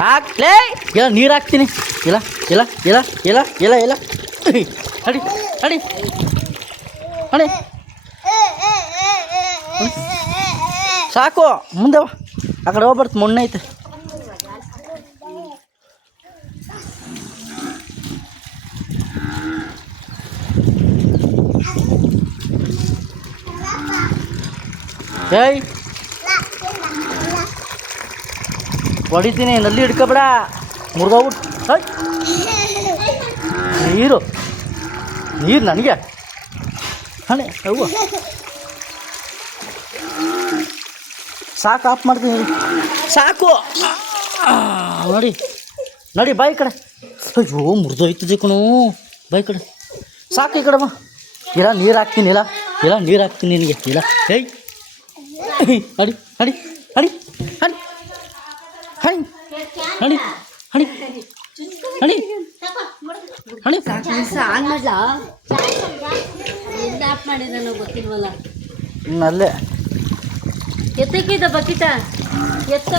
ಹಾಕ್ಲೇ ಇಲ್ಲ ನೀರು ಹಾಕ್ತೀನಿ. ಇಲ್ಲ ಇಲ್ಲ ಇಲ್ಲ ಇಲ್ಲ ಇಲ್ಲ ಇಲ್ಲ ನಡಿ ನಡಿ ನಡಿ ಸಾಕು ಮುಂದೆ ಆ ಕಡೆ ಹೋಗ್ಬರ್ತು ಮೊನ್ನೆ ಐತೆ. ಏಯ್ ಹೊಡಿತೀನಿ ನಲ್ಲಿ ಹಿಡ್ಕೊಬೇಡ ಮುರಿದೋಗ್ಬಿಟ್ಟು. ನೀರು ನೀರು ನನಗೆ ಹಣೆ ಅವ್ವ ಸಾಕು ಆಫ್ ಮಾಡ್ತೀನಿ ಸಾಕು. ನೋಡಿ ನೋಡಿ ಬಾಯಿ ಕಡೆ. ಅಯ್ಯೋ ಮುರಿದೋಯ್ತದೆ ಕಣೋ ಬಾಯಿ ಕಡೆ. ಸಾಕು ಈ ಕಡೆ ಬಾ. ಇಲ್ಲ ನೀರು ಹಾಕ್ತೀನಿ. ಇಲ್ಲ ಇಲ್ಲ ನೀರು ಹಾಕ್ತೀನಿ ನಿನಗೆ. ಇಲ್ಲ ಏಯ್ ನಡಿ ನಡಿ ನಡಿ ಹಣಿ ಹಣಿ ಹಣಿ ಹಣಿ ಹಣಿ ಹಣಿ ಆನ್ ಮಾಡ್ಲಾ ಎಲ್ಲ ಆಫ್ ಮಾಡಿದ ಗೊತ್ತಿಲ್ವಲ್ಲ. ಅಲ್ಲೇ ಎತ್ತಕ್ಕಿದ್ದ ಬಕಿಟ ಎತ್ತ